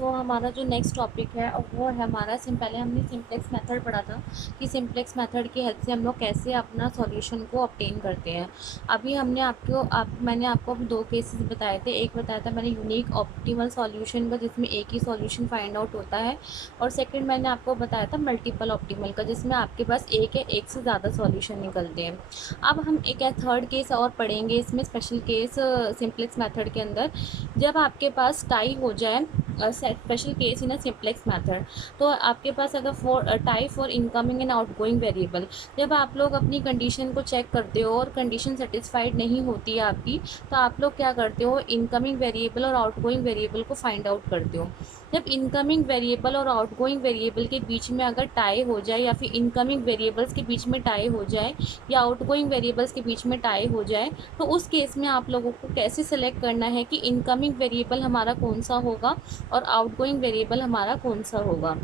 हमारा जो next topic है वो है हमारा पहले हमने सिंप्लेक्स मेथड पढ़ा था कि सिंप्लेक्स मेथड की हेल्प से हम लोग कैसे अपना सॉल्यूशन को ऑब्टेन करते हैं। अभी मैंने आपको अभी दो केसेस बताए थे। एक बताया था मैंने यूनिक ऑप्टिमल सॉल्यूशन का, जिसमें एक ही सॉल्यूशन फाइंड आउट होता है, और सेकंड मैंने आपको बताया था मल्टीपल ऑप्टिमल का, जिसमें आपके पास एक या एक से ज़्यादा सॉल्यूशन निकलते हैं। अब हम एक थर्ड केस और पढ़ेंगे इसमें, स्पेशल केस सिंप्लेक्स मेथड के अंदर। जब आपके पास टाई हो जाए, special case in a simplex method, तो आपके पास अगर tie for incoming and outgoing variable, जब आप लोग अपनी कंडीशन को चेक करते हो और कंडीशन सेटिस्फाइड नहीं होती है आपकी, तो आप लोग क्या करते हो, इनकमिंग वेरिएबल और आउटगोइंग वेरिएबल को फाइंड आउट करते हो। जब इनकमिंग वेरिएबल और आउटगोइंग वेरिएबल के बीच में अगर टाई हो जाए, या फिर इनकमिंग वेरिएबल्स के बीच में टाई हो जाए, या आउटगोइंग वेरिएबल्स के बीच में टाई हो जाए, तो उस केस में आप लोगों को कैसे सेलेक्ट करना है कि इनकमिंग वेरिएबल हमारा कौन सा होगा और आउटगोइंग वेरिएबल हमारा कौन सा होगा।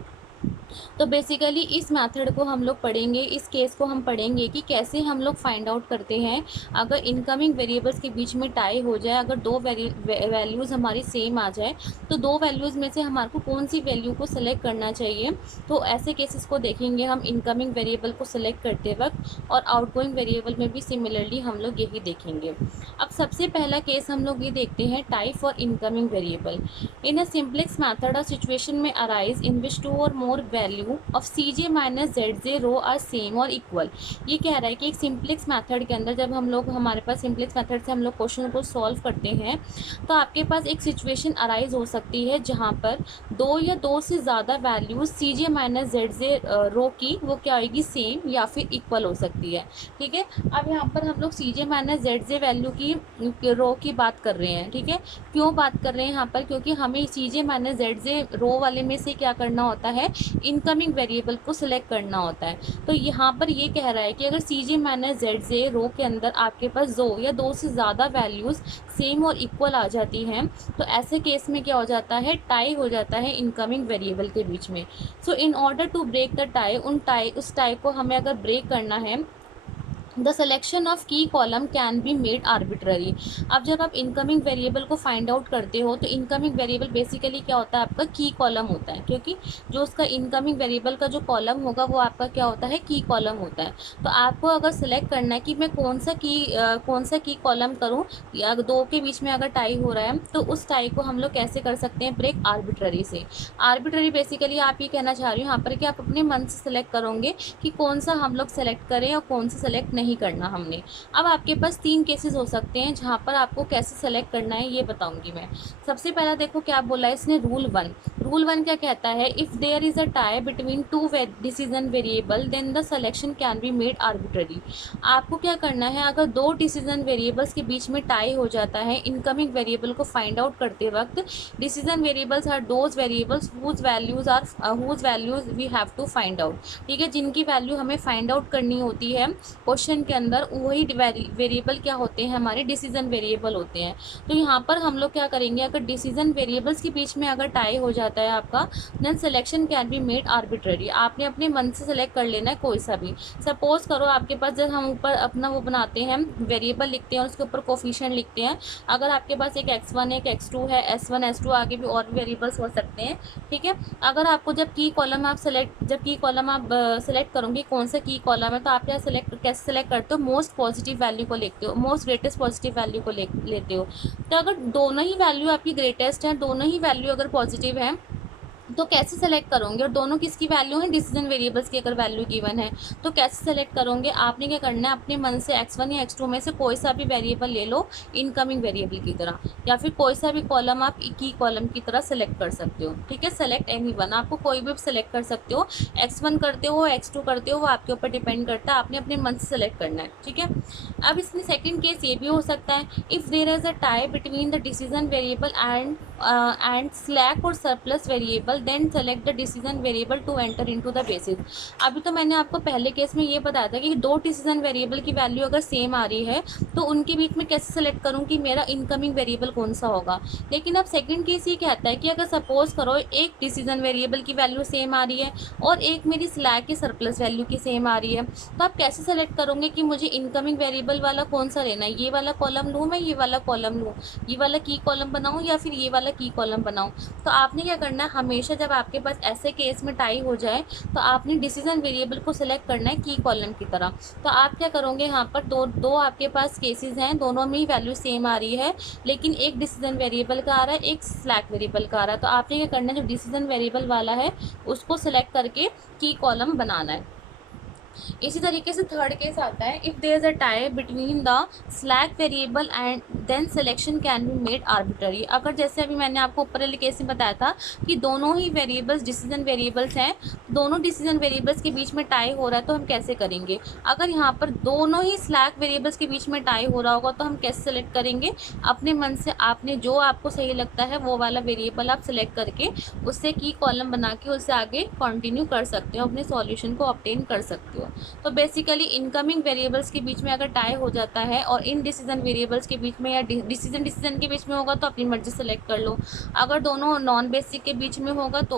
तो बेसिकली इस मेथड को हम लोग पढ़ेंगे, इस केस को हम पढ़ेंगे कि कैसे हम लोग फाइंड आउट करते हैं अगर इनकमिंग वेरिएबल्स के बीच में टाई हो जाए, अगर दो वैल्यूज़ हमारी सेम आ जाए, तो दो वैल्यूज़ में से हमारे को कौन सी वैल्यू को सिलेक्ट करना चाहिए। तो ऐसे केसेस को देखेंगे हम इनकमिंग वेरिएबल को सिलेक्ट करते वक्त, और आउटगोइंग वेरिएबल में भी सिमिलरली हम लोग यही देखेंगे। अब सबसे पहला केस हम लोग ये देखते हैं, tie for incoming variable. In a simplex method, a situation may arise in which two or more value of Cj minus Zj row are same और इक्वल। ये कह रहा है कि एक सिंप्लेक्स मेथड के अंदर जब हम लोग, हमारे पास सिंप्लेक्स मेथड से हम लोग क्वेश्चन को सॉल्व करते हैं, तो आपके पास एक सिचुएशन अराइज हो सकती है जहाँ पर दो या दो से ज़्यादा वैल्यूज Cj माइनस Zj रो की वो क्या होगी, सेम या फिर इक्वल हो सकती है। ठीक है, अब यहाँ पर हम लोग Cj माइनस Zj वैल्यू की रो की बात कर रहे हैं। ठीक है, क्यों बात कर रहे हैं यहाँ पर, क्योंकि हमें Cj माइनस Zj रो वाले में से क्या करना होता है, इनकमिंग वेरिएबल को सिलेक्ट करना होता है। तो यहाँ पर ये कह रहा है कि अगर Cj माइनस Zj रो के अंदर आपके पास दो या दो से ज़्यादा वैल्यूज़ सेम और इक्वल आ जाती हैं, तो ऐसे केस में क्या हो जाता है, टाई हो जाता है इनकमिंग वेरिएबल के बीच में। So in order to break the tie, उस टाई को हमें अगर ब्रेक करना है, the selection of key column can be made arbitrary. अब जब आप इनकमिंग वेरिएबल को फाइंड आउट करते हो, तो इनकमिंग वेरिएबल बेसिकली क्या होता है, आपका की कॉलम होता है, क्योंकि जो उसका इनकमिंग वेरिएबल का जो कॉलम होगा वो आपका क्या होता है, की कॉलम होता है। तो आपको अगर सेलेक्ट करना है कि मैं कौन सा की कॉलम करूँ, या दो के बीच में अगर टाई हो रहा है, तो उस टाई को हम लोग कैसे कर सकते हैं, ब्रेक आर्बिट्ररी से। आर्बिट्ररी बेसिकली आप ये कहना चाह रही हो यहाँ पर कि आप अपने मन से सेलेक्ट करोगे कि कौन सा हम लोग सेलेक्ट करें और कौन सा सेलेक्ट नहीं करना हमने। अब आपके पास तीन केसेस हो सकते हैं जहाँ पर आपको कैसे सेलेक्ट करना है ये बताऊंगी मैं। सबसे पहला देखो क्या बोला है इसने, रूल वन क्या कहता है, if there is a tie between two decision variable then the selection can be made arbitrary. आपको क्या करना है, अगर दो डिसीजन वेरिएबल्स के बीच में टाई हो जाता है इनकमिंग वेरिएबल को फाइंड आउट करते वक्त, decision variables are those variables whose values we have to find out. ठीक है, जिनकी वैल्यू हमें फाइंड आउट करनी होती है क्वेश्चन के अंदर, वही वेरिएबल क्या होते हैं, हमारे डिसीजन वेरिएबल होते हैं। तो यहाँ पर हम लोग क्या करेंगे, अगर डिसीजन वेरिएबल्स के बीच में अगर टाई हो जाता है आपका, then selection can be made arbitrary. आपने अपने मन से सेलेक्ट कर लेना है कोई सा भी। सपोज करो आपके पास, जब हम ऊपर अपना वो बनाते हैं, वेरिएबल लिखते हैं, उसके ऊपर कोफिशिएंट लिखते हैं, अगर आपके पास एक x1 एक x2 है, s1 s2 आगे भी और भी वेरिएबल्स हो सकते हैं। ठीक है, अगर आपको जब की कॉलम आप सेलेक्ट करोगे कौन सा की कॉलम है, तो आप क्या कैसे सेलेक्ट करते हो, मोस्ट पॉजिटिव वैल्यू को लिखते हो, मोस्ट ग्रेटेस्ट पॉजिटिव वैल्यू को लेते हो। तो अगर दोनों ही वैल्यू आपकी ग्रेटेस्ट है, दोनों ही वैल्यू अगर पॉजिटिव है, तो कैसे सेलेक्ट करोगे, और दोनों किसकी वैल्यू है, डिसीजन वेरिएबल्स की अगर वैल्यू गिवन है, तो कैसे सेलेक्ट करोगे, आपने क्या करना है, अपने मन से x1 या x2 में से कोई सा भी वेरिएबल ले लो इनकमिंग वेरिएबल की तरह, या फिर कोई सा भी कॉलम आप की कॉलम की तरह सेलेक्ट कर सकते हो। ठीक है, सेलेक्ट एनी वन, आपको कोई भी सेलेक्ट कर सकते हो, x1 करते हो x2 करते हो, वो आपके ऊपर डिपेंड करता है, आपने अपने मन से सेलेक्ट करना है। ठीक है, अब इसमें सेकेंड केस ये भी हो सकता है, if there is a tie between the decision variable and slack or surplus variable variable then select the decision variable to enter into the basis. अभी तो मैंने आपको पहले केस में ये बताया था कि दो डिसीजन वेरिएबल की वैल्यू अगर सेम आ रही है तो उनके बीच में कैसे सेलेक्ट करूँ कि मेरा इनकमिंग वेरिएबल कौन सा होगा। लेकिन अब सेकंड केस ये कहता है कि अगर सपोज करो एक डिसीजन वेरिएबल की वैल्यू सेम आ रही है और एक मेरी स्लैक की सरप्लस वैल्यू की सेम आ रही है, तो आप कैसे सेलेक्ट करोगे कि मुझे इनकमिंग वेरिएबल वाला कौन सा लेना है, ये वाला कॉलम लूँ मैं, ये वाला कॉलम लूँ, ये वाला की कॉलम बनाऊँ या फिर ये वाला की कॉलम बनाऊँ। तो आपने क्या करना है, हमेशा जब आपके पास ऐसे केस में टाई हो जाए तो आपने डिसीजन वेरिएबल को सिलेक्ट करना है की कॉलम की तरह। तो आप क्या करोगे, यहाँ पर दो आपके पास केसेस हैं, दोनों में ही वैल्यू सेम आ रही है, लेकिन एक डिसीजन वेरिएबल का आ रहा है, एक स्लैक वेरिएबल का आ रहा है। तो आपने क्या करना है, जो डिसीजन वेरिएबल वाला है उसको सिलेक्ट करके की कॉलम बनाना है। इसी तरीके से थर्ड केस आता है, if there is a tie between the slack variable and then selection can be made arbitrary. अगर जैसे अभी मैंने आपको ऊपर वाले केस में बताया था कि दोनों ही वेरिएबल्स डिसीजन वेरिएबल्स हैं, दोनों डिसीजन वेरिएबल्स के बीच में टाई हो रहा है तो हम कैसे करेंगे। अगर यहाँ पर दोनों ही स्लैक वेरिएबल्स के बीच में टाई हो रहा होगा तो हम कैसे सेलेक्ट करेंगे, अपने मन से आपने जो आपको सही लगता है वो वाला वेरिएबल आप सेलेक्ट करके उससे की कॉलम बना के उससे आगे कंटिन्यू कर सकते हो, अपने सॉल्यूशन को ऑब्टेन कर सकते हो। तो बेसिकली इनकमिंग वेरिएबल्स के बीच में अगर टाई हो जाता है और इन डिसीजन वेरिएबल्स के बीच में या डिसीजन के बीच में होगा तो अपनी मर्जी सेलेक्ट कर लो। अगर दोनों नॉन बेसिक के बीच में होगा तो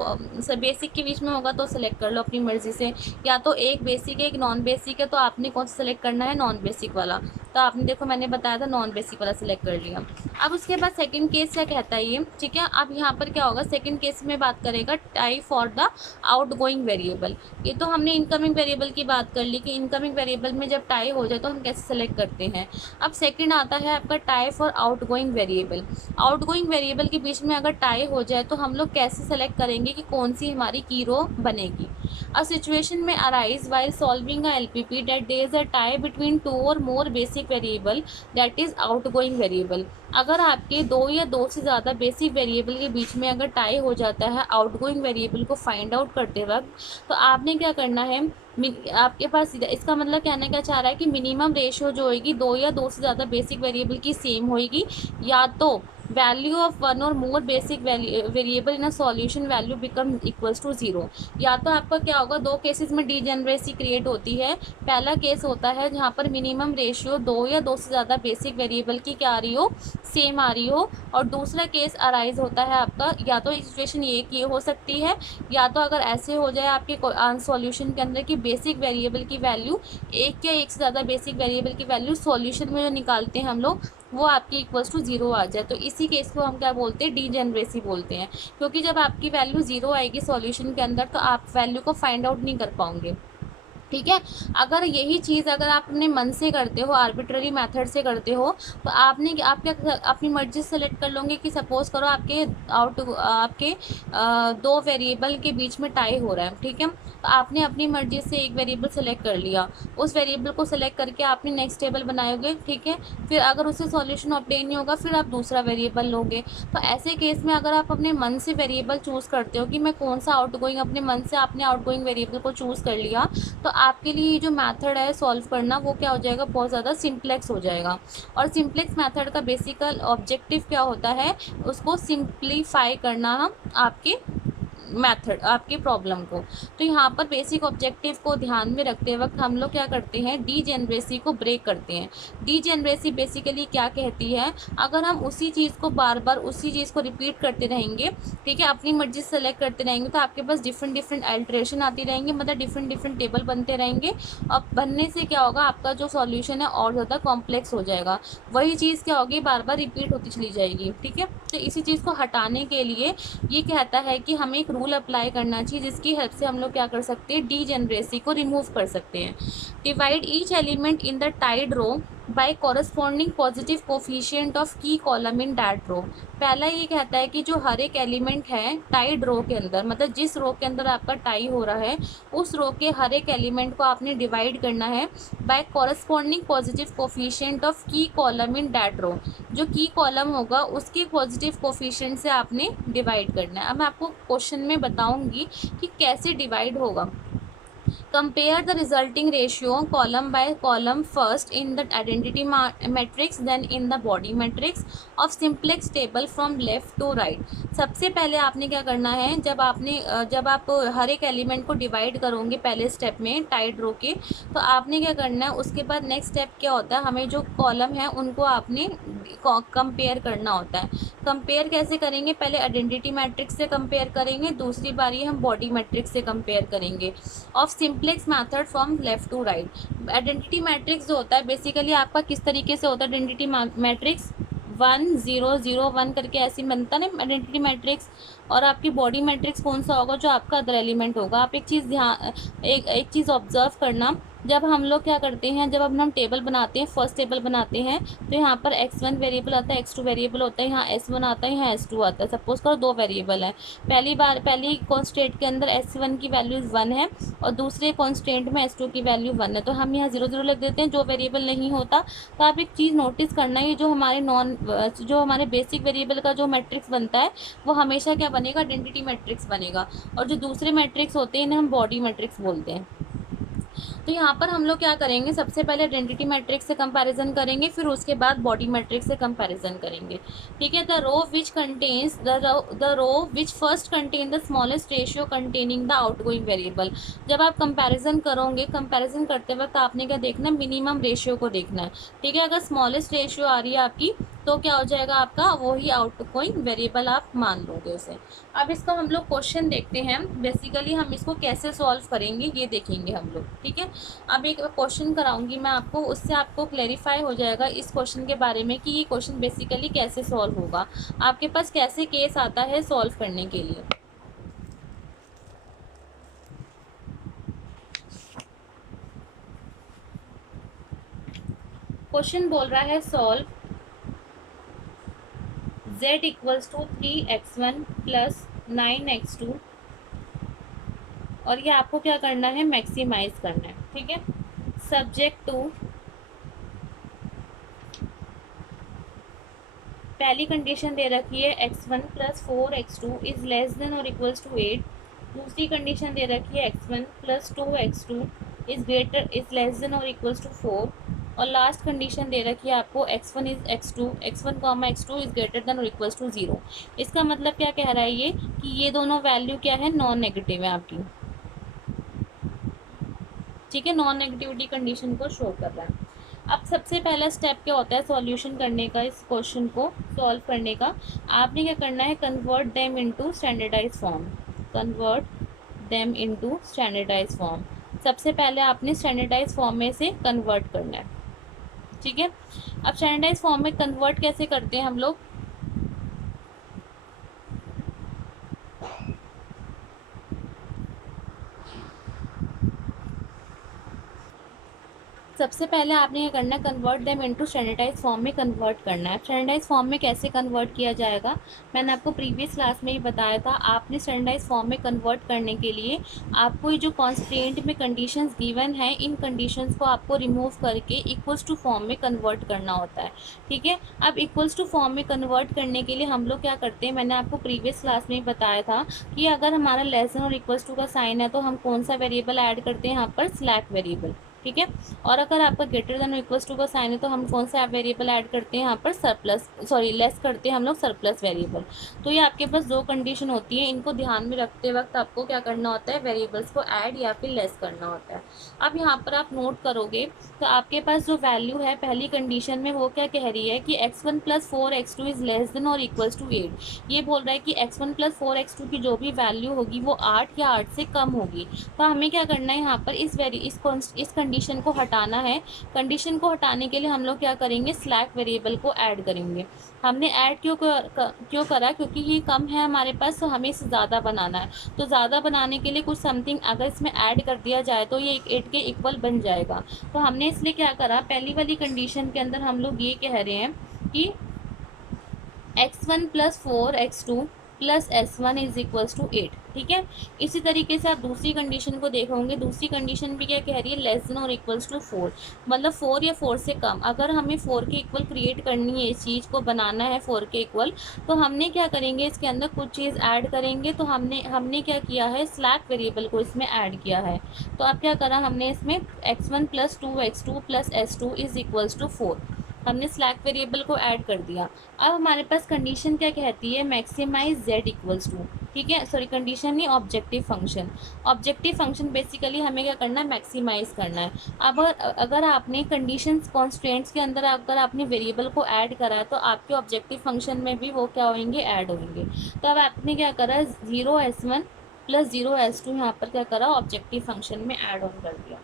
बेसिक के बीच में होगा तो सेलेक्ट कर लो अपनी मर्जी से, या तो एक बेसिक है एक नॉन बेसिक है तो आपने कौन सा सेलेक्ट करना है, नॉन बेसिक वाला। तो आपने देखो मैंने बताया था नॉन बेसिक वाला सेलेक्ट कर लिया। अब उसके बाद सेकंड केस क्या कहता है ये, ठीक है। अब यहाँ पर क्या होगा, सेकंड केस में बात करेगा tie for the outgoing variable. ये तो हमने इनकमिंग वेरिएबल की बात कर ली कि इनकमिंग वेरिएबल में जब टाई हो जाए तो हम कैसे सेलेक्ट करते हैं। अब सेकंड आता है आपका tie for outgoing variable. Outgoing variable के बीच में अगर टाई हो जाए तो हम लोग कैसे सेलेक्ट करेंगे कि कौन सी हमारी की रो बनेगी। अ सिचुएशन में arise while solving a LPP that there is a tie between two or more basic variable that is outgoing variable. अगर आपके दो या दो से ज़्यादा बेसिक वेरिएबल के बीच में अगर टाई हो जाता है आउटगोइंग वेरिएबल को फाइंड आउट करते वक्त, तो आपने क्या करना है, आपके पास इसका मतलब कहना क्या चाह रहा है कि मिनिमम रेशियो जो होगी दो या दो से ज़्यादा बेसिक वेरिएबल की सेम होगी, या तो value of one or more basic variable in a solution value become equals to zero. या तो आपका क्या होगा, दो केसेस में डीजेनरेसी क्रिएट होती है। पहला केस होता है जहाँ पर मिनिमम रेशियो दो या दो से ज़्यादा बेसिक वेरिएबल की क्या आ रही हो, सेम आ रही हो। और दूसरा केस अराइज होता है आपका, या तो सिचुएशन ये हो सकती है, या तो अगर ऐसे हो जाए आपके सॉल्यूशन के अंदर कि बेसिक वेरिएबल की वैल्यू एक या एक से ज़्यादा बेसिक वेरिएबल की वैल्यू सॉल्यूशन में जो निकालते हैं हम लोग वो आपकी इक्वल्स टू जीरो आ जाए, तो इसी केस को हम क्या बोलते हैं, डीजेनरेसी बोलते हैं। क्योंकि जब आपकी वैल्यू जीरो आएगी सॉल्यूशन के अंदर तो आप वैल्यू को फाइंड आउट नहीं कर पाओगे, ठीक है। अगर यही चीज़ अगर आप अपने मन से करते हो, आर्बिट्ररी मेथड से करते हो, तो आप क्या अपनी मर्जी से सेलेक्ट कर लोगे कि सपोज़ करो आपके दो वेरिएबल के बीच में टाई हो रहा है, ठीक है। तो आपने अपनी मर्जी से एक वेरिएबल सेलेक्ट कर लिया, उस वेरिएबल को सेलेक्ट करके आपने नेक्स्ट टेबल बनाओगे, ठीक है। फिर अगर उससे सॉल्यूशन ऑब्टेन नहीं होगा फिर आप दूसरा वेरिएबल लोगे। तो ऐसे केस में अगर आप अपने मन से वेरिएबल चूज़ करते हो कि मैं कौन सा आउटगोइंग, अपने मन से आपने आउटगोइंग वेरिएबल को चूज़ कर लिया, तो आपके लिए ये जो मेथड है सॉल्व करना वो क्या हो जाएगा, बहुत ज़्यादा सिंप्लेक्स हो जाएगा। और सिंप्लेक्स मेथड का बेसिकल ऑब्जेक्टिव क्या होता है, उसको सिंप्लीफाई करना आपके मेथड, आपके प्रॉब्लम को। तो यहाँ पर बेसिक ऑब्जेक्टिव को ध्यान में रखते वक्त हम लोग क्या करते हैं, डीजेनरेसी को ब्रेक करते हैं। डीजेनरेसी बेसिकली क्या कहती है, अगर हम उसी चीज़ को बार बार उसी चीज़ को रिपीट करते रहेंगे, ठीक है, अपनी मर्जी से सेलेक्ट करते रहेंगे, तो आपके पास डिफरेंट अल्ट्रेशन आती रहेंगी, मतलब डिफरेंट टेबल बनते रहेंगे। और बनने से क्या होगा, आपका जो सॉल्यूशन है और ज़्यादा कॉम्प्लेक्स हो जाएगा। वही चीज़ क्या होगी, बार बार रिपीट होती चली जाएगी, ठीक है। तो इसी चीज़ को हटाने के लिए ये कहता है कि हमें एक रूल अप्लाई करना चाहिए जिसकी हेल्प से हम लोग क्या कर सकते हैं, डीजेनरेसी को रिमूव कर सकते हैं। Divide each element in the tied row by corresponding positive coefficient of key column in that row. पहला ये कहता है कि जो हर एक एलिमेंट है टाइड रो के अंदर, मतलब जिस रो के अंदर आपका टाई हो रहा है उस रो के हर एक एलिमेंट को आपने डिवाइड करना है by corresponding positive coefficient of key column in that row. जो की कॉलम होगा उसके पॉजिटिव कोफिशिएंट से आपने डिवाइड करना है। अब मैं आपको क्वेश्चन में बताऊंगी कि कैसे डिवाइड होगा। Compare the resulting ratio column by column first in the identity matrix then in the body matrix of simplex table from left to right. सबसे पहले आपने क्या करना है, जब आप हर एक एलिमेंट को डिवाइड करोगे पहले स्टेप में टाइड रो के, तो आपने क्या करना है, उसके बाद नेक्स्ट स्टेप क्या होता है, हमें जो कॉलम है उनको आपने कंपेयर करना होता है. कंपेयर कैसे करेंगे, पहले आइडेंटिटी मैट्रिक्स से कंपेयर करेंगे, दूसरी बारी हम बॉडी मैट्रिक्स से कंपेयर करेंगे of simplex method from left to right. Identity matrix जो होता है बेसिकली आपका किस तरीके से होता है, आइडेंटिटी मैट्रिक्स 1 0 0 1 करके ऐसे बनता है ना आइडेंटिटी मैट्रिक्स. और आपकी बॉडी मैट्रिक्स कौन सा होगा, जो आपका अदर एलिमेंट होगा. आप एक चीज़ ऑब्जर्व करना, जब हम लोग क्या करते हैं, जब हम टेबल बनाते हैं, फर्स्ट टेबल बनाते हैं, तो यहाँ पर x1 वेरिएबल आता है, x2 वेरिएबल होता है, यहाँ s1 आता है, यहाँ s2 आता है. सपोज करो 2 वेरिएबल है, पहली कॉन्स्टेंट के अंदर s1 की वैल्यू 1 है और दूसरे कॉन्स्टेंट में s2 की वैल्यू 1 है, तो हम यहाँ 0 0 लिख देते हैं, जो वेरिएबल नहीं होता. तो आप एक चीज़ नोटिस करना है, जो हमारे बेसिक वेरिएबल का जो मैट्रिक्स बनता है वो हमेशा क्या बनेगा, आइडेंटिटी मैट्रिक्स बनेगा. और जो दूसरे मैट्रिक्स होते हैं इन्हें हम बॉडी मैट्रिक्स बोलते हैं. तो यहाँ पर हम लोग क्या करेंगे, सबसे पहले आइडेंटिटी मैट्रिक्स से कंपैरिजन करेंगे, फिर उसके बाद बॉडी मैट्रिक्स से कंपैरिजन करेंगे. ठीक है. The row which first contain the smallest ratio containing the outgoing variable. जब आप कंपैरिजन करोगे, कंपैरिजन करते वक्त आपने क्या देखना है, मिनिमम रेशियो को देखना है. ठीक है. अगर स्मॉलेस्ट रेशियो आ रही है आपकी, तो क्या हो जाएगा, आपका वही आउटगोइंग वेरिएबल आप मान लोगे उसे. अब इसका हम लोग क्वेश्चन देखते हैं. बेसिकली हम इसको कैसे सॉल्व करेंगे ये देखेंगे हम लोग. ठीक है. अब एक क्वेश्चन कराऊंगी मैं आपको, उससे आपको क्लेरिफाई हो जाएगा इस क्वेश्चन के बारे में कि ये क्वेश्चन बेसिकली कैसे सॉल्व होगा, आपके पास कैसे केस आता है सॉल्व करने के लिए. क्वेश्चन बोल रहा है solve z equals to 3x1 plus 9x2, और ये आपको क्या करना है, मैक्सिमाइज करना है. ठीक है. सब्जेक्ट टू पहली कंडीशन दे रखी है x1 plus 4x2 is less than और इक्वल्स टू 8. दूसरी कंडीशन दे रखी है x1 plus 2x2 is less than और इक्वल्स टू 4. और लास्ट कंडीशन दे रखी है आपको x1 x2 is greater then और इक्वल्स टू 0. इसका मतलब क्या कह रहा है ये, कि ये दोनों वैल्यू क्या है, नॉन नेगेटिव है आपकी. ठीक है. नॉन नेगेटिविटी कंडीशन को शो कर रहा है. अब सबसे पहला स्टेप क्या होता है सॉल्यूशन करने का, इस क्वेश्चन को सॉल्व करने का. आपने क्या करना है, convert them into standardize form. Convert them into standardize form. सबसे पहले आपने स्टैंडर्डाइज फॉर्म में से कन्वर्ट करना है. ठीक है. अब स्टैंडर्डाइज फॉर्म में कन्वर्ट कैसे करते हैं हम लोग, सबसे पहले आपने ये करना है, convert them into standardize form में कन्वर्ट करना है. स्टैंडर्डाइज फॉर्म में कैसे कन्वर्ट किया जाएगा, मैंने आपको प्रीवियस क्लास में ही बताया था. आपने स्टैंडर्डाइज फॉर्म में कन्वर्ट करने के लिए आपको ये जो कॉन्स्टेंट में कंडीशंस गिवन है, इन कंडीशंस को आपको रिमूव करके इक्वल्स टू फॉर्म में कन्वर्ट करना होता है. ठीक है. अब इक्वल्स टू फॉर्म में कन्वर्ट करने के लिए हम लोग क्या करते हैं, मैंने आपको प्रीवियस क्लास में ही बताया था कि अगर हमारा लेस देन और इक्वल्स टू का साइन है, तो हम कौन सा वेरिएबल ऐड करते हैं यहाँ पर, स्लैक वेरिएबल. ठीक है. और अगर आपका ग्रेटर देन इक्वल्स टू का साइन है, तो हम कौन सा वेरिएबल ऐड करते हैं यहाँ पर, लेस करते हैं हम लोग सरप्लस वेरिएबल. तो ये आपके पास दो कंडीशन होती है, इनको ध्यान में रखते वक्त आपको क्या करना होता है, वेरिएबल्स को ऐड या फिर लेस करना होता है. अब यहाँ पर आप नोट करोगे तो आपके पास जो वैल्यू है पहली कंडीशन में, वो क्या कह रही है कि x1 plus 4x2 is less than और इक्वल्स टू 8. ये बोल रहा है कि x1 प्लस 4x2 की जो भी वैल्यू होगी वो 8 या 8 से कम होगी. तो हमें क्या करना है, यहाँ पर इस कंडीशन को हटाना है. कंडीशन को हटाने के लिए हम लोग क्या करेंगे, स्लैक वेरिएबल को ऐड करेंगे. हमने ऐड क्यों करा, क्योंकि ये कम है हमारे पास, तो हमें इसे ज़्यादा बनाना है. तो ज़्यादा बनाने के लिए कुछ समथिंग अगर इसमें ऐड कर दिया जाए तो ये 8 के इक्वल बन जाएगा. तो हमने इसलिए क्या करा, पहली वाली कंडीशन के अंदर हम लोग ये कह रहे हैं कि x1 plus 4x2 plus S1 is equals to 8। ठीक है, इसी तरीके से आप दूसरी कंडीशन को देखोगे, दूसरी कंडीशन भी क्या कह रही है, लेस देन और इक्वल्स टू 4, मतलब 4 या 4 से कम। अगर हमें 4 के इक्वल क्रिएट करनी है, इस चीज़ को बनाना है 4 के इक्वल, तो हमने क्या करेंगे, इसके अंदर कुछ चीज़ ऐड करेंगे। तो हमने हमने क्या किया है, स्लैक वेरिएबल को इसमें ऐड किया है। तो अब क्या करा हमने, इसमें x1 plus 2x2 plus S2 is equals to 4, हमने स्लैक वेरिएबल को ऐड कर दिया। अब हमारे पास कंडीशन क्या कहती है, मैक्सिमाइज z इक्वल्स टू, ठीक है, सॉरी कंडीशन नहीं, objective function. Objective function basically हमें क्या करना है, मैक्सिमाइज करना है। अब अगर आपने कंडीशंस कॉन्स्ट्रेंट्स के अंदर अगर आपने वेरिएबल को ऐड करा है, तो आपके ऑब्जेक्टिव फंक्शन में भी वो क्या होंगे, ऐड होंगे। तो अब आपने क्या करा, 0S1 प्लस 0S2 यहाँ पर क्या करा, ऑब्जेक्टिव फंक्शन में ऐड ऑन कर दिया।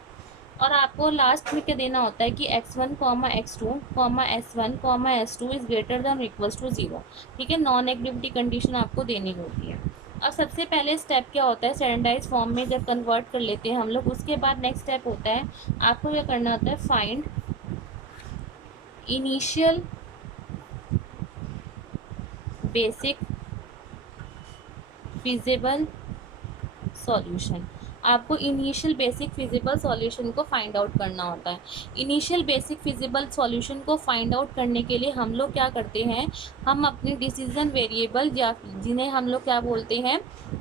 और आपको लास्ट में क्या देना होता है कि x1 comma x2 comma S1 comma S2 is greater than equals to 0। ठीक है, नॉन नेगेटिविटी कंडीशन आपको देनी होती है। अब सबसे पहले स्टेप क्या होता है, स्टैंडर्डाइज फॉर्म में जब कन्वर्ट कर लेते हैं हम लोग, उसके बाद नेक्स्ट स्टेप होता है, आपको क्या करना होता है, find initial basic feasible solution. आपको इनिशियल बेसिक फिजिबल सॉल्यूशन को फाइंड आउट करना होता है। इनिशियल बेसिक फिजिबल सॉल्यूशन को फाइंड आउट करने के लिए हम लोग क्या करते हैं, हम अपने डिसीजन वेरिएबल या जिन्हें हम लोग क्या बोलते हैं,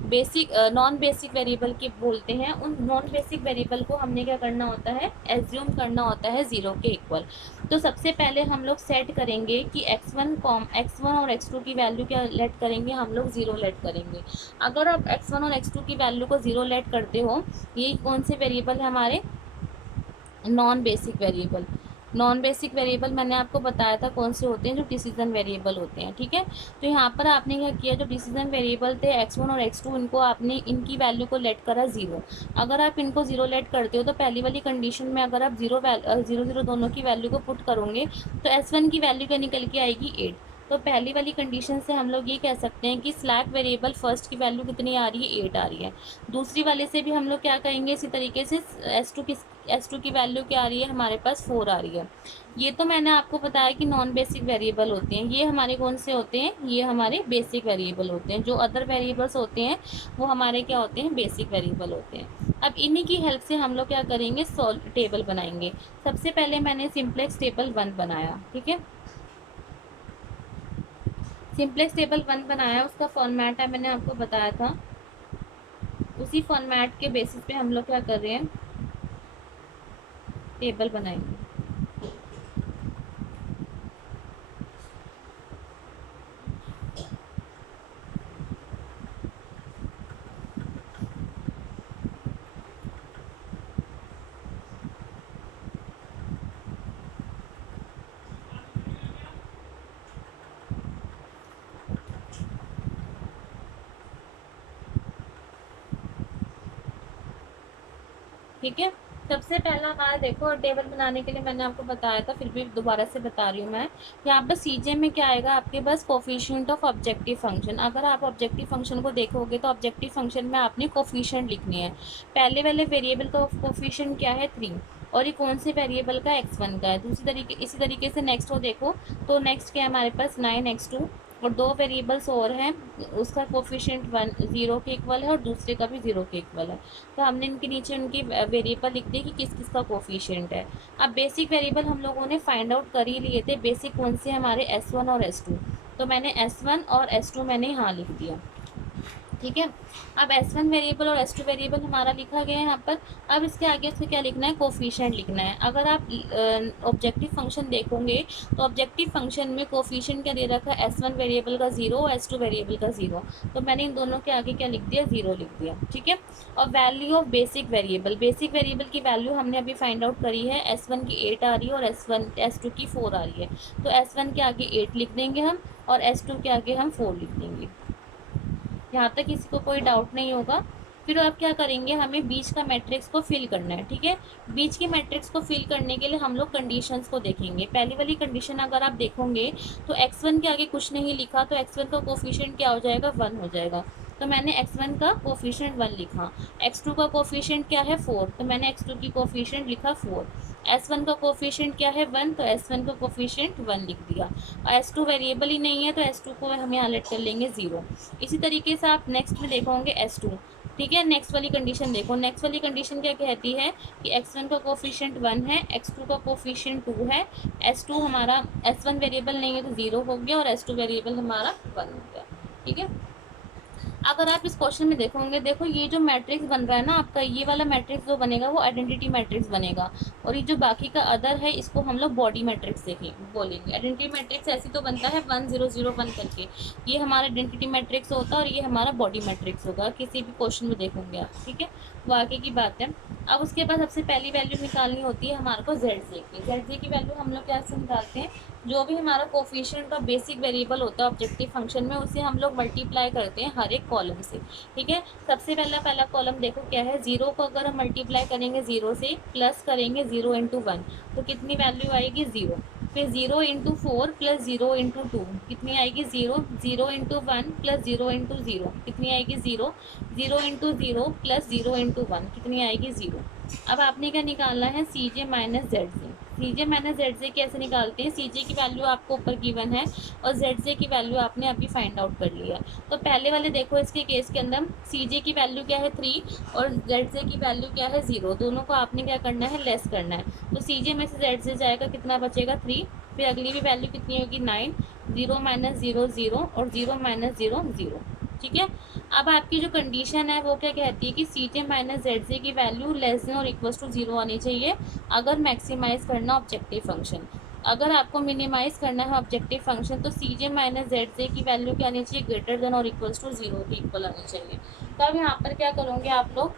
बेसिक नॉन बेसिक वेरिएबल के बोलते हैं, उन नॉन बेसिक वेरिएबल को हमने क्या करना होता है, एज्यूम करना होता है 0 के इक्वल। तो सबसे पहले हम लोग सेट करेंगे कि x1 और x2 की वैल्यू क्या लेट करेंगे, हम लोग 0 लेट करेंगे। अगर आप x1 और x2 की वैल्यू को 0 लेट करते हो, ये कौन से वेरिएबल है हमारे, non basic variable. Non basic variable मैंने आपको बताया था कौन से होते हैं, जो डिसीजन वेरिएबल होते हैं। ठीक है, तो यहाँ पर आपने क्या किया, जो डिसीजन वेरिएबल थे x1 और x2, इनको आपने इनकी वैल्यू को लेट करा 0। अगर आप इनको 0 लेट करते हो, तो पहली वाली कंडीशन में अगर आप 0 दोनों की वैल्यू को पुट करोगे, तो S1 की वैल्यू क्या निकल के आएगी, 8। तो पहली वाली कंडीशन से हम लोग ये कह सकते हैं कि स्लैक वेरिएबल फर्स्ट की वैल्यू कितनी आ रही है, 8 आ रही है। दूसरी वाले से भी हम लोग क्या कहेंगे, इसी तरीके से S2 की वैल्यू क्या आ रही है, हमारे पास 4 आ रही है। ये तो मैंने आपको बताया कि नॉन बेसिक वेरिएबल होते हैं, ये हमारे कौन से होते हैं, ये हमारे बेसिक वेरिएबल होते हैं। जो अदर वेरिएबल्स होते हैं वो हमारे क्या होते हैं, बेसिक वेरिएबल होते हैं। अब इन्हीं की हेल्प से हम लोग क्या करेंगे, टेबल बनाएंगे। सबसे पहले मैंने सिंप्लेक्स टेबल 1 बनाया। ठीक है, सिंप्लेक्स टेबल 1 बनाया, उसका फॉर्मेट है मैंने आपको बताया था। उसी फॉर्मेट के बेसिस पे हम लोग क्या कर रहे हैं, टेबल बनाएंगे। ठीक है, सबसे पहला हमारा देखो, टेबल बनाने के लिए मैंने आपको बताया था, फिर भी दोबारा से बता रही हूँ मैं। यहाँ पर सीजे में क्या आएगा आपके पास, कोफिशिएंट ऑफ ऑब्जेक्टिव फंक्शन। अगर आप ऑब्जेक्टिव फंक्शन को देखोगे, तो ऑब्जेक्टिव फंक्शन में आपने कोफिशिएंट लिखनी है। पहले वाले वेरिएबल का कोफिशिएंट क्या है, 3, और ये कौन से वेरिएबल का, x1 का है। इसी तरीके से नेक्स्ट को देखो, तो नेक्स्ट क्या है हमारे पास, 9x2, और दो वेरिएबल्स और हैं, उसका कोफिशिएंट 0 के इक्वल है, और दूसरे का भी 0 के इक्वल है। तो हमने इनके नीचे उनकी वेरिएबल लिख दी कि किस किस का कोफिशिएंट है। अब बेसिक वेरिएबल हम लोगों ने फाइंड आउट कर ही लिए थे, बेसिक कौन से हमारे, S1 और S2। तो मैंने S1 और S2 मैंने यहाँ लिख दिया। ठीक है, अब S1 वेरिएबल और S2 वेरिएबल हमारा लिखा गया है यहाँ पर। अब इसके आगे उसको क्या लिखना है, कोफिशिएंट लिखना है। अगर आप ऑब्जेक्टिव फंक्शन देखोगे, तो ऑब्जेक्टिव फंक्शन में कोफिशिएंट क्या दे रखा है, S1 वेरिएबल का 0 और S2 वेरिएबल का 0। तो मैंने इन दोनों के आगे क्या लिख दिया, 0 लिख दिया। ठीक है, और value of basic variable, basic variable की वैल्यू हमने अभी फाइंड आउट करी है, S1 की 8 आ रही है और S2 की 4 आ रही है। तो S1 के आगे 8 लिख देंगे हम, और S2 के आगे हम 4 लिख देंगे। यहाँ तक किसी को कोई डाउट नहीं होगा। फिर आप क्या करेंगे, हमें बीच का मैट्रिक्स को फिल करना है। ठीक है, बीच के मैट्रिक्स को फिल करने के लिए हम लोग कंडीशंस को देखेंगे। पहली वाली कंडीशन अगर आप देखोगे, तो x1 के आगे कुछ नहीं लिखा, तो x1 का कोफिशिएंट क्या हो जाएगा, 1 हो जाएगा। तो मैंने x1 का कोफिशिएंट 1 लिखा। x2 का कोफिशिएंट क्या है, 4, तो मैंने x2 की कोफिशिएंट लिखा 4। S1 का कोफिशिएंट क्या है 1, तो S1 का कोफिशिएंट 1 लिख दिया। और S2 वेरिएबल ही नहीं है तो S2 को हम यहाँ लेट कर लेंगे 0। इसी तरीके से आप नेक्स्ट में देखोगे S2। ठीक है, नेक्स्ट वाली कंडीशन देखो, नेक्स्ट वाली कंडीशन क्या कहती है कि x1 का कोफिशिएंट 1 है, x2 का कोफिशिएंट 2 है, S2 हमारा S1 वेरिएबल नहीं है तो 0 हो गया और S2 वेरिएबल हमारा 1 हो गया। ठीक है, अगर आप इस क्वेश्चन में देखोगे, देखो ये जो मैट्रिक्स बन रहा है ना आपका, ये वाला मैट्रिक्स जो बनेगा वो आइडेंटिटी मैट्रिक्स बनेगा, और ये जो बाकी का अदर है इसको हम लोग बॉडी मैट्रिक्स देखेंगे बोलेंगे। आइडेंटिटी मैट्रिक्स ऐसी तो बनता है 1 0 0 1 करके, ये हमारा आइडेंटिटी मैट्रिक्स होता है और ये हमारा बॉडी मैट्रिक्स होगा किसी भी क्वेश्चन में देखोगे आप। ठीक है, वो आगे की बात है। अब उसके बाद सबसे पहली वैल्यू निकालनी होती है हमारे को जेड जे की वैल्यू हम लोग कैसे निकालते हैं, जो भी हमारा कोफिशिएंट और बेसिक वेरिएबल होता है ऑब्जेक्टिव फंक्शन में, उसे हम लोग मल्टीप्लाई करते हैं हर एक कॉलम से। ठीक है, सबसे पहला कॉलम देखो क्या है, 0 को अगर हम मल्टीप्लाई करेंगे 0 से, प्लस करेंगे 0 इंटू 1 तो कितनी वैल्यू आएगी 0। फिर 0 इंटू 4 प्लस 0 इंटू 2 कितनी आएगी 0। 0 इंटू 1 प्लस 0 इंटू 0 कितनी आएगी 0। 0 इंटू 0 प्लस 0 इंटू 1 कितनी आएगी 0। अब आपने क्या निकालना है सी जे माइनस जेड जे। सी जे माइनस जेड जे कैसे निकालते हैं, सी जे की वैल्यू आपको ऊपर गिवन है और जेड जे की वैल्यू आपने अभी फाइंड आउट कर लिया। तो पहले वाले देखो, इसके केस के अंदर सी जे की वैल्यू क्या है 3 और जेड जे की वैल्यू क्या है 0, दोनों को आपने क्या करना है लेस करना है। तो सी जे में से जेड जे जाएगा, कितना बचेगा 3, फिर अगली भी वैल्यू कितनी होगी 9, 0 माइनस 0 0 और 0 माइनस 0 0। ठीक है, अब आपकी जो कंडीशन है वो क्या कहती है कि सी जे माइनस जेड जे की वैल्यू लेस देन और इक्वल्स टू 0 आनी चाहिए अगर मैक्सिमाइज करना ऑब्जेक्टिव फंक्शन। अगर आपको मिनिमाइज करना है ऑब्जेक्टिव फंक्शन तो सी जे माइनस जेड जे की वैल्यू क्या आनी चाहिए, ग्रेटर देन और इक्वल्स टू 0 के इक्वल आनी चाहिए। तो अब यहाँ पर क्या करोगे आप लोग,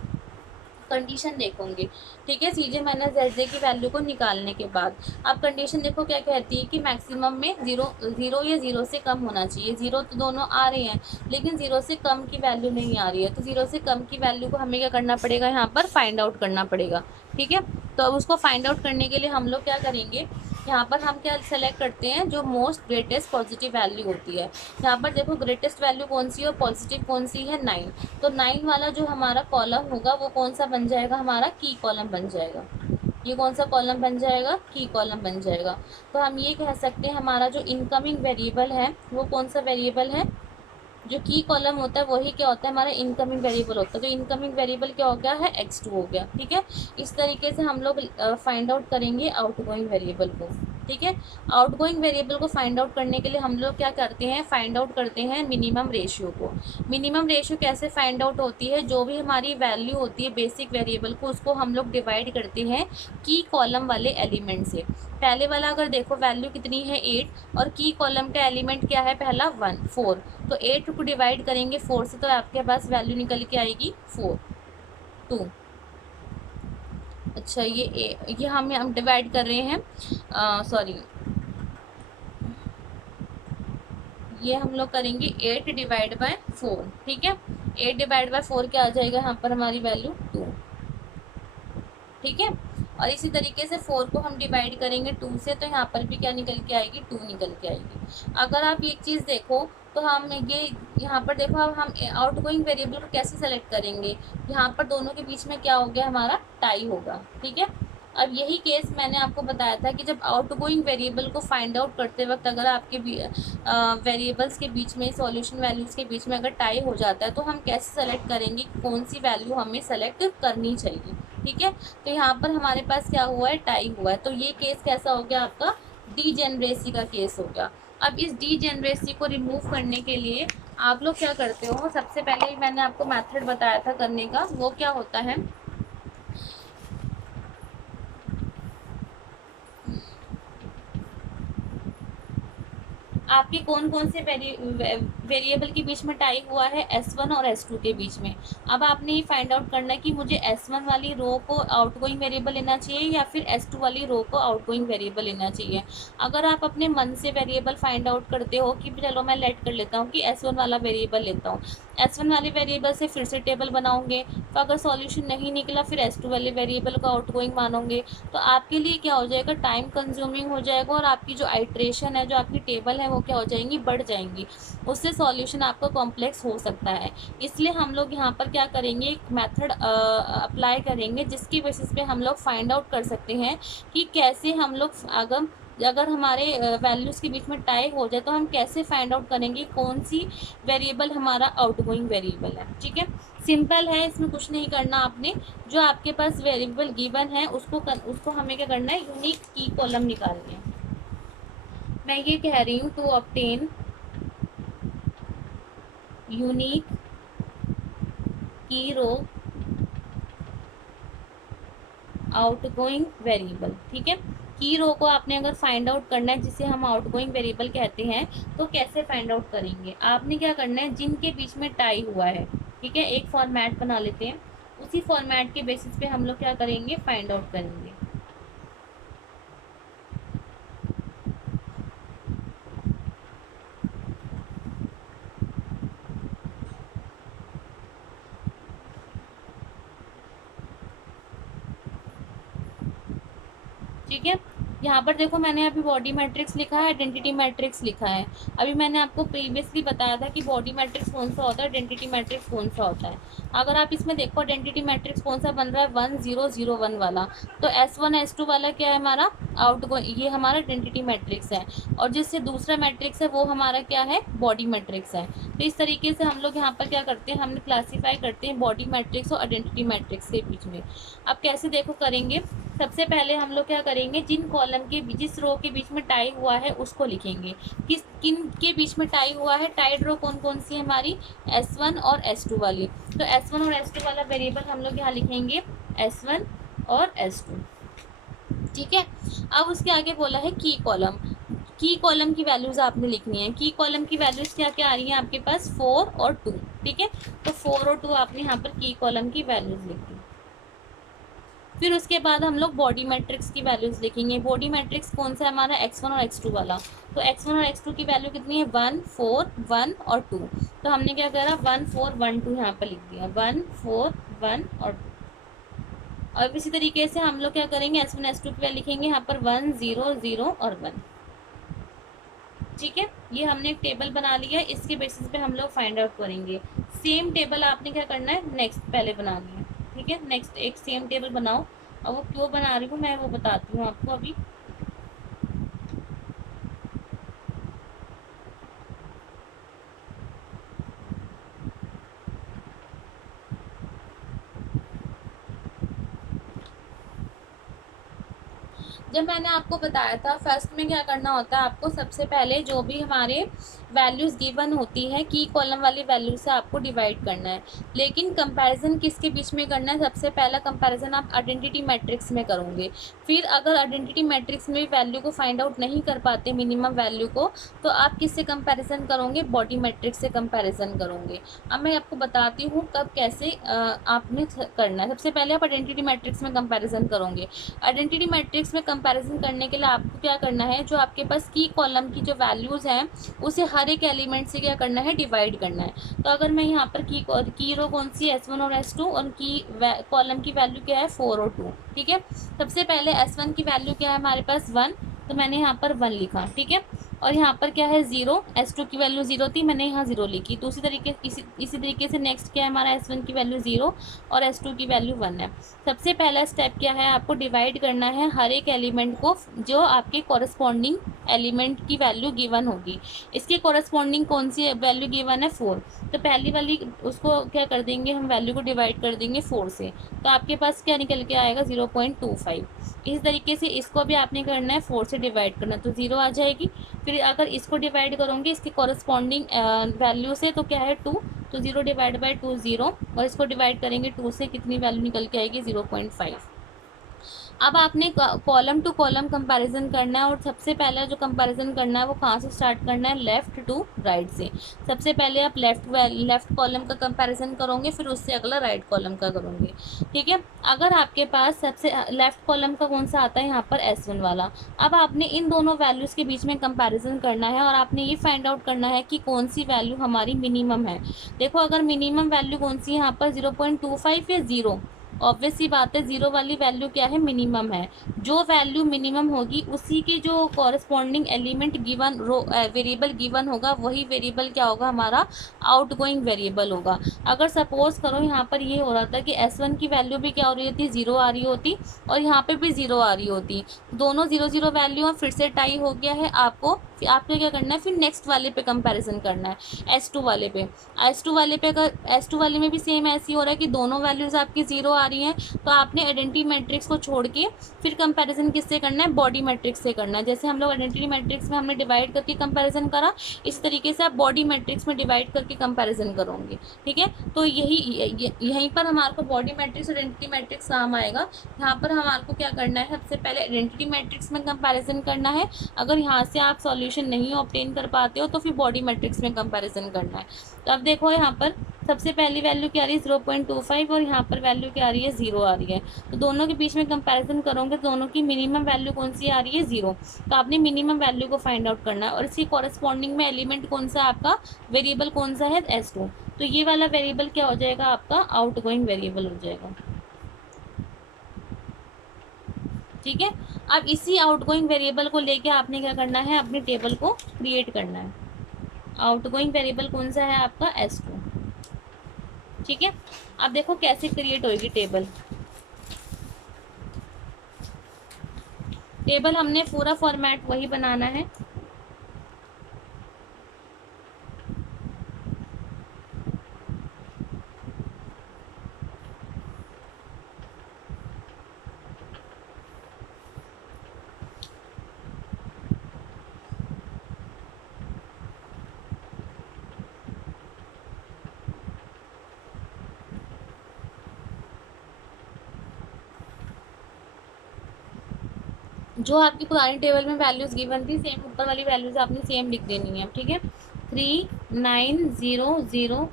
कंडीशन देखोगे। ठीक है, सी जे माइनस जेड जे की वैल्यू को निकालने के बाद अब कंडीशन देखो क्या कहती है कि मैक्सिमम में 0 या 0 से कम होना चाहिए। 0 तो दोनों आ रहे हैं लेकिन 0 से कम की वैल्यू नहीं आ रही है, तो 0 से कम की वैल्यू को हमें क्या करना पड़ेगा, यहाँ पर फाइंड आउट करना पड़ेगा। ठीक है, तो अब उसको फाइंड आउट करने के लिए हम लोग क्या करेंगे, यहाँ पर हम क्या सेलेक्ट करते हैं, जो मोस्ट ग्रेटेस्ट पॉजिटिव वैल्यू होती है। यहाँ पर देखो ग्रेटेस्ट वैल्यू कौन सी है और पॉजिटिव कौन सी है 9, तो 9 वाला जो हमारा कॉलम होगा वो कौन सा बन जाएगा, हमारा की कॉलम बन जाएगा। ये कौन सा कॉलम बन जाएगा, की कॉलम बन जाएगा। तो हम ये कह सकते हैं हमारा जो इनकमिंग वेरिएबल है वो कौन सा वेरिएबल है, जो की कॉलम होता है वही क्या होता है, हमारा इनकमिंग वेरिएबल होता है। तो इनकमिंग वेरिएबल क्या हो गया है, x2 हो गया। ठीक है, इस तरीके से हम लोग फाइंड आउट करेंगे आउटगोइंग वेरिएबल को। ठीक है, आउटगोइंग वेरिएबल को फाइंड आउट करने के लिए हम लोग क्या करते हैं, फाइंड आउट करते हैं मिनिमम रेशियो को। मिनिमम रेशियो कैसे फाइंड आउट होती है, जो भी हमारी वैल्यू होती है बेसिक वेरिएबल को, उसको हम लोग डिवाइड करते हैं की कॉलम वाले एलिमेंट से। पहले वाला अगर देखो वैल्यू कितनी है 8 और की कॉलम का एलिमेंट क्या है, पहला 1 4, तो 8 को डिवाइड करेंगे 4 से तो आपके पास वैल्यू निकल के आएगी 4 2। अच्छा ये हम डिवाइड कर रहे हैं, सॉरी ये हम लोग करेंगे 8 डिवाइड बाय 4। ठीक है, 8 डिवाइड बाय 4 क्या आ जाएगा यहाँ पर हमारी वैल्यू 2। ठीक है, और इसी तरीके से 4 को हम डिवाइड करेंगे 2 से तो यहाँ पर भी क्या निकल के आएगी 2 निकल के आएगी। अगर आप एक चीज़ देखो तो हम ये यहाँ पर देखो, अब हम आउटगोइंग वेरिएबल को कैसे सेलेक्ट करेंगे, यहाँ पर दोनों के बीच में क्या हो गया, हमारा टाई होगा। ठीक है, अब यही केस मैंने आपको बताया था कि जब आउटगोइंग वेरिएबल को फाइंड आउट करते वक्त अगर आपके वेरिएबल्स के बीच में, सॉल्यूशन वैल्यूज़ के बीच में अगर टाई हो जाता है तो हम कैसे सेलेक्ट करेंगे, कौन सी वैल्यू हमें सेलेक्ट करनी चाहिए। ठीक है, तो यहाँ पर हमारे पास क्या हुआ है, टाई हुआ है, तो ये केस कैसा हो गया आपका, डीजेनरेसी का केस हो गया। अब इस डीजेनरेसी को रिमूव करने के लिए आप लोग क्या करते हो, सबसे पहले मैंने आपको मेथड बताया था करने का, वो क्या होता है, आपके कौन कौन से वेरिएबल के बीच में टाई हुआ है, S1 और S2 के बीच में। अब आपने ये फाइंड आउट करना है कि मुझे S1 वाली रो को आउटगोइंग वेरिएबल लेना चाहिए या फिर S2 वाली रो को आउटगोइंग वेरिएबल लेना चाहिए। अगर आप अपने मन से वेरिएबल फाइंड आउट करते हो कि चलो मैं लेट कर लेता हूँ कि S1 वाला वेरिएबल लेता हूँ, S1 वाले वेरिएबल से फिर से टेबल बनाओगे, तो अगर सॉल्यूशन नहीं निकला फिर S2 वाले वेरिएबल को आउटगोइंग मानोगे। तो आपके लिए क्या हो जाएगा, टाइम कंज्यूमिंग हो जाएगा और आपकी जो आइट्रेशन है, जो आपकी टेबल है, वो क्या हो जाएंगी, बढ़ जाएंगी। उससे सॉल्यूशन आपका कॉम्प्लेक्स हो सकता है। इसलिए हम लोग यहाँ पर क्या करेंगे, एक मेथड अप्लाई करेंगे जिसकी बेसिस पे हम लोग फाइंड आउट कर सकते हैं कि कैसे हम लोग अगर हमारे वैल्यूज़ के बीच में टाई हो जाए तो हम कैसे फाइंड आउट करेंगे कौन सी वेरिएबल हमारा आउटगोइंग वेरिएबल है। ठीक है, सिंपल है, इसमें कुछ नहीं करना आपने। जो आपके पास वेरिएबल गिवन है उसको हमें क्या करना है, यूनिक की कॉलम निकालनी है। मैं ये कह रही हूँ, टू ऑब्टेन यूनिक की रो आउटगोइंग वेरिएबल। ठीक है, की रो को आपने अगर फाइंड आउट करना है जिसे हम आउटगोइंग वेरिएबल कहते हैं, तो कैसे फाइंड आउट करेंगे, आपने क्या करना है, जिनके बीच में टाई हुआ है, ठीक है, एक फॉर्मेट बना लेते हैं, उसी फॉर्मेट के बेसिस पे हम लोग क्या करेंगे, फाइंड आउट करेंगे। ठीक है, यहाँ पर देखो मैंने अभी बॉडी मैट्रिक्स लिखा है, आइडेंटिटी मैट्रिक्स लिखा है। अभी मैंने आपको प्रीवियसली बताया था कि बॉडी मैट्रिक्स कौन सा होता है, आइडेंटिटी मैट्रिक्स कौन सा होता है। अगर आप इसमें देखो आइडेंटिटी मैट्रिक्स कौन सा बन रहा है, 1001 वाला, तो S1 S2 वाला क्या है हमारा ये हमारा आइडेंटिटी मैट्रिक्स है, और जिससे दूसरा मैट्रिक्स है वो हमारा क्या है, बॉडी मैट्रिक्स है। तो इस तरीके से हम लोग यहाँ पर क्या करते हैं, हम क्लासीफाई करते हैं बॉडी मैट्रिक्स और आइडेंटिटी मैट्रिक्स के बीच में। अब कैसे देखो करेंगे, सबसे पहले हम लोग क्या करेंगे, जिस रो के बीच में टाई हुआ है उसको लिखेंगे। किन के बीच में टाई हुआ है, टाइड रो कौन कौन सी है हमारी, S1 और S2 वाली। तो S1 और S2 वाला वेरिएबल हम लोग यहाँ लिखेंगे S1 और S2। ठीक है, अब उसके आगे बोला है की कॉलम। की कॉलम की वैल्यूज आपने लिखनी है। की कॉलम की वैल्यूज क्या क्या आ रही है आपके पास, 4 और 2। ठीक है, तो 4 और 2 आपने यहाँ पर की कॉलम की वैल्यूज लिख दी। फिर उसके बाद हम लोग बॉडी मैट्रिक्स की वैल्यूज लिखेंगे। बॉडी मैट्रिक्स कौन सा है हमारा, X1 और X2 वाला। तो X1 और X2 की वैल्यू कितनी है, 1 4 1 और 2। तो हमने क्या करा, 1 4 1 2 यहाँ पर लिख दिया, 1 4 1 और 2। और इसी तरीके से हम लोग क्या करेंगे, S1 S2 की वैल्यू लिखेंगे यहाँ पर 1 0 0 और 1। ठीक है, ये हमने एक टेबल बना लिया है, इसके बेसिस पे हम लोग फाइंड आउट करेंगे। सेम टेबल आपने क्या करना है, नेक्स्ट पहले बनानी है। ठीक है, नेक्स्ट एक सेम टेबल बनाओ, और वो क्यों बना रही हूँ मैं वो बताती हूँ आपको अभी। जब मैंने आपको बताया था फर्स्ट में क्या करना होता है, आपको सबसे पहले जो भी हमारे वैल्यूज़ गिवन होती है की कॉलम वाली वैल्यू से आपको डिवाइड करना है। लेकिन कंपैरिजन किसके बीच में करना है, सबसे पहला कंपैरिजन आप आइडेंटिटी मैट्रिक्स में करोगे। फिर अगर आइडेंटिटी मैट्रिक्स में वैल्यू को फाइंड आउट नहीं कर पाते मिनिमम वैल्यू को, तो आप किससे कंपैरिजन करोगे, बॉडी मैट्रिक्स से कंपैरिजन करोगे। अब मैं आपको बताती हूँ कब कैसे आपने करना है। सबसे पहले आप आइडेंटिटी मैट्रिक्स में कंपैरिजन करोगे। आइडेंटिटी मैट्रिक्स में कंपैरिजन करने के लिए आपको क्या करना है, जो आपके पास की कॉलम की जो वैल्यूज़ हैं उसे हर एक एलिमेंट से क्या करना है, डिवाइड करना है। तो अगर मैं यहाँ पर की रो कौन सी, S1 और S2, और की कॉलम की वैल्यू क्या है, 4 और 2। ठीक है, सबसे पहले S1 की वैल्यू क्या है हमारे पास, 1, तो मैंने यहाँ पर 1 लिखा। ठीक है, और यहाँ पर क्या है, 0। S2 की वैल्यू 0 थी, मैंने यहाँ 0 लिखी। तो इसी तरीके से नेक्स्ट क्या है हमारा, S1 की वैल्यू 0 और S2 की वैल्यू 1 है। सबसे पहला स्टेप क्या है, आपको डिवाइड करना है हर एक एलिमेंट को जो आपके कॉरस्पॉन्डिंग एलिमेंट की वैल्यू गिवन होगी। इसके कॉरस्पॉन्डिंग कौन सी वैल्यू गिवन है, 4। तो पहली वाली उसको क्या कर देंगे, हम वैल्यू को डिवाइड कर देंगे 4 से, तो आपके पास क्या निकल के आएगा, 0.25। इस तरीके से इसको भी आपने करना है 4 से डिवाइड करना, तो 0 आ जाएगी। फिर अगर इसको डिवाइड करोगे इसके कॉरस्पॉन्डिंग वैल्यू से, तो क्या है, 2। तो 0 डिवाइड बाई 2 0, और इसको डिवाइड करेंगे 2 से, कितनी वैल्यू निकल के आएगी, 0.5। अब आपने कॉलम टू कॉलम कंपैरिजन करना है, और सबसे पहला जो कंपैरिजन करना है वो कहाँ से स्टार्ट करना है, लेफ्ट टू राइट से। सबसे पहले आप लेफ्ट कॉलम का कंपैरिजन करोगे, फिर उससे अगला राइट कॉलम का करोगे, ठीक है। अगर आपके पास सबसे लेफ्ट कॉलम का कौन सा आता है, यहाँ पर S1 वाला। अब आपने इन दोनों वैल्यूज़ के बीच में कंपैरिजन करना है, और आपने ये फाइंड आउट करना है कि कौन सी वैल्यू हमारी मिनिमम है। देखो, अगर मिनिमम वैल्यू कौन सी है यहाँ पर, 0.25 या 0। ऑब्वियस सी बात है, जीरो वाली वैल्यू क्या है, मिनिमम है। जो वैल्यू मिनिमम होगी उसी की जो कॉरस्पॉन्डिंग एलिमेंट गिवन रो वेरिएबल गिवन होगा, वही वेरिएबल क्या होगा, हमारा आउटगोइंग वेरिएबल होगा। अगर सपोज करो यहाँ पर ये हो रहा था कि S1 की वैल्यू भी क्या हो रही होती, जीरो आ रही होती, और यहाँ पे भी जीरो आ रही होती, दोनों जीरो जीरो वैल्यू फिर से टाई हो गया है। आपको क्या करना है, फिर नेक्स्ट वाले पे कंपैरिजन करना है, S2 वाले पे। S2 वाले पे अगर S2 वाले में भी सेम ऐसे ही हो रहा है कि दोनों वैल्यूज़ आपकी ज़ीरो आ रही हैं, तो आपने आइडेंटिटी मैट्रिक्स को छोड़ के फिर कंपैरिजन किससे करना है, बॉडी मैट्रिक्स से करना है। जैसे हम लोग आइडेंटिटी मैट्रिक्स में हमने डिवाइड करके कंपैरिजन करा, इस तरीके से आप बॉडी मैट्रिक्स में डिवाइड करके कंपैरिजन करोगे, ठीक है। तो यहीं पर हमारे को बॉडी मैट्रिक्स और आइडेंटिटी मैट्रिक्स काम आएगा। यहाँ पर हमारे को क्या करना है, सबसे पहले आइडेंटिटी मैट्रिक्स में कंपैरिजन करना है। अगर यहाँ से आप सॉल्यूशन नहीं ऑब्टेन कर पाते हो तो फिर बॉडी मैट्रिक्स में कंपैरिजन करना है। तो अब देखो यहाँ पर सबसे पहली वैल्यू क्या आ रही है, 0.25, और यहाँ पर वैल्यू क्या आ रही है, 0 आ रही है। तो दोनों के बीच में कंपैरिजन करोगे, दोनों की मिनिमम वैल्यू कौन सी आ रही है, 0। तो आपने मिनिमम वैल्यू को फाइंड आउट करना है, और इसकी कॉरस्पॉन्डिंग में एलिमेंट कौन सा आपका, वेरिएबल कौन सा है, S2। तो ये वाला वेरिएबल क्या हो जाएगा, आपका आउटगोइंग वेरिएबल हो जाएगा, ठीक है। अब इसी आउटगोइंग वेरिएबल को लेके आपने क्या करना है, अपनी टेबल को क्रिएट करना है। आउटगोइंग वेरिएबल कौन सा है आपका, S2, ठीक है। अब देखो कैसे क्रिएट होगी टेबल। टेबल हमने पूरा फॉर्मेट वही बनाना है। जो आपकी पुरानी टेबल में वैल्यूज गिवन थी, सेम ऊपर वाली वैल्यूज आपने सेम लिख देनी है, ठीक है। 3 9 0 0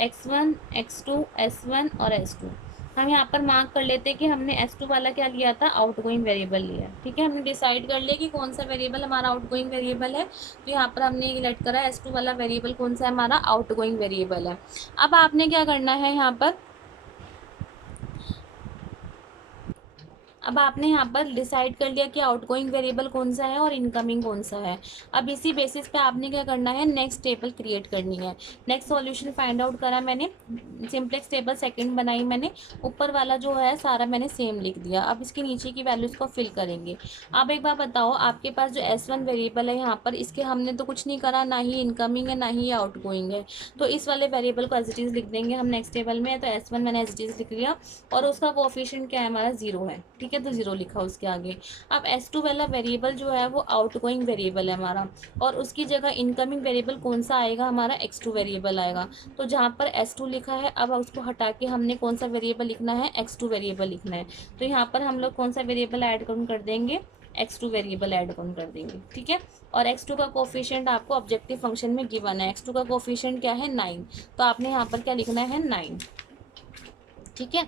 x1 x2 S1 और S2। हम यहाँ पर मार्क कर लेते हैं कि हमने S2 वाला क्या लिया था, आउटगोइंग वेरिएबल लिया, ठीक है। हमने डिसाइड कर लिया कि कौन सा वेरिएबल हमारा आउटगोइंग वेरिएबल है, तो यहाँ पर हमने लेट करा S2 वाला वेरिएबल कौन सा है, हमारा आउटगोइंग वेरिएबल है। अब आपने क्या करना है, यहाँ पर अब आपने यहाँ पर डिसाइड कर लिया कि आउटगोइंग वेरिएबल कौन सा है और इनकमिंग कौन सा है। अब इसी बेसिस पे आपने क्या करना है, नेक्स्ट टेबल क्रिएट करनी है। नेक्स्ट सॉल्यूशन फाइंड आउट करा मैंने, सिंपलेक्स टेबल सेकंड बनाई मैंने, ऊपर वाला जो है सारा मैंने सेम लिख दिया। अब इसके नीचे की वैल्यूज़ को फिल करेंगे। अब एक बार बताओ, आपके पास जो S1 वेरिएबल है यहाँ पर, इसके हमने तो कुछ नहीं करा, ना ही इनकमिंग है ना ही आउटगोइंग है, तो इस वाले वेरिएबल को एज इट इज़ लिख देंगे हम नेक्स्ट टेबल में। तो S1 मैंने एज इट इज़ लिख लिया, और उसका कोएफिशिएंट क्या है, हमारा 0 है, ठीक है, तो 0 लिखा उसके आगे। अब S2 वाला वेरिएबल जो है वो आउटगोइंग वेरिएबल है हमारा, और उसकी जगह इनकमिंग वेरिएबल कौन सा आएगा, हमारा x2 वेरिएबल आएगा। तो जहाँ पर S2 लिखा है, अब उसको हटा के हमने कौन सा वेरिएबल लिखना है, x2 वेरिएबल लिखना है। तो यहाँ पर हम लोग कौन सा वेरिएबल ऐड कर देंगे, x2 वेरिएबल ऐड कर देंगे, ठीक है। और x2 का कोफिशिएंट आपको ऑब्जेक्टिव फंक्शन में गिवन है, x2 का कोफिशिएंट क्या है, 9। तो आपने यहाँ पर क्या लिखना है, 9, ठीक है।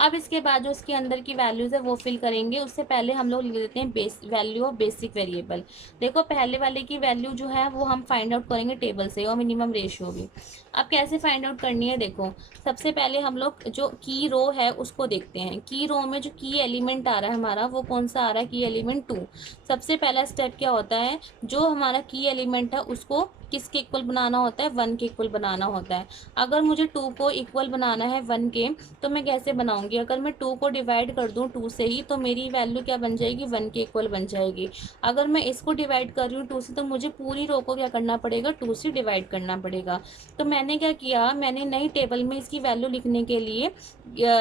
अब इसके बाद जो उसके अंदर की वैल्यूज़ है वो फिल करेंगे। उससे पहले हम लोग लिख देते हैं वैल्यू ऑफ बेसिक वेरिएबल। देखो, पहले वाले की वैल्यू जो है वो हम फाइंड आउट करेंगे टेबल से, और मिनिमम रेशियो भी। अब कैसे फाइंड आउट करनी है, देखो, सबसे पहले हम लोग जो की रो है उसको देखते हैं। की रो में जो की एलिमेंट आ रहा है हमारा, वो कौन सा आ रहा है, की एलिमेंट 2। सबसे पहला स्टेप क्या होता है, जो हमारा की एलिमेंट है उसको किसके इक्वल बनाना होता है, 1 के इक्वल बनाना होता है। अगर मुझे 2 को इक्वल बनाना है 1 के, तो मैं कैसे बनाऊंगी, अगर मैं 2 को डिवाइड कर दूं 2 से ही, तो मेरी वैल्यू क्या बन जाएगी, 1 के इक्वल बन जाएगी। अगर मैं इसको डिवाइड कर रही हूँ 2 से, तो मुझे पूरी रो को क्या करना पड़ेगा, 2 से डिवाइड करना पड़ेगा। तो मैंने क्या किया, मैंने नई टेबल में इसकी वैल्यू लिखने के लिए,